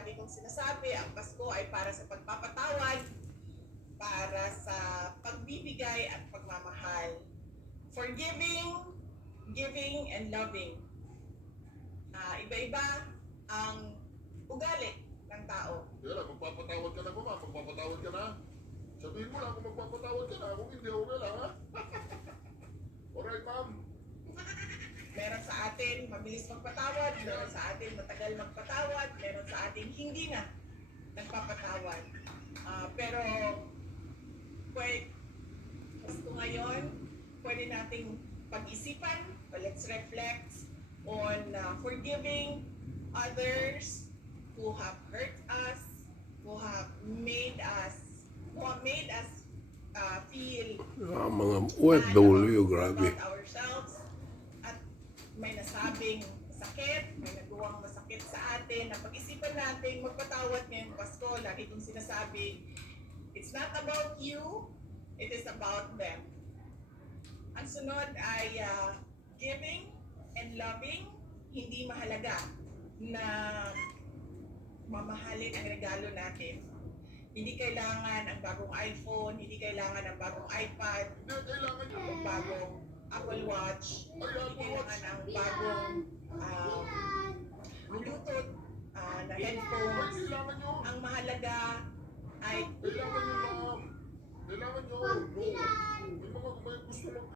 Lagi kong sinasabi, ang Pasko ay para sa pagpapatawad, para sa pagbibigay at pagmamahal. Forgiving, giving, and loving. Iba-iba ang ugali ng tao. Kaya lang, magpapatawad ka na ba, ma? Magpapatawad ka na? Sabihin mo lang kung magpapatawad ka na. Kung hindi, okay lang, ha? Alright, ma'am. Meron sa atin mabilis magpatawad, meron sa atin matagal magpatawad, meron sa atin hindi na nagpapatawad. Pero Pasko ngayon, pwede nating pag-isipan, let's reflect on forgiving others who have hurt us, who have made us feel Mga OFW, grabe. about ourselves at may nasabing sakit, may nagawang masakit sa atin, na pag-isipan natin magpatawad ngayong Pasko. Lagi kong sinasabi, it's not about you, it is about them. Ang sunod ay giving and loving. Hindi mahalaga na mamahalin ang regalo natin. Hindi kailangan ang bagong iPhone, hindi kailangan ang bagong iPad, Hindi, kailangan nyo. ang bagong Apple Watch, Ay, hindi Apple Watch. kailangan ang bagong Bluetooth na Ay, headphones. kailangan nyo. Ang mahalaga ay Kailangan nyo, ma'am. Kailangan nyo. No. May mga may gusto mag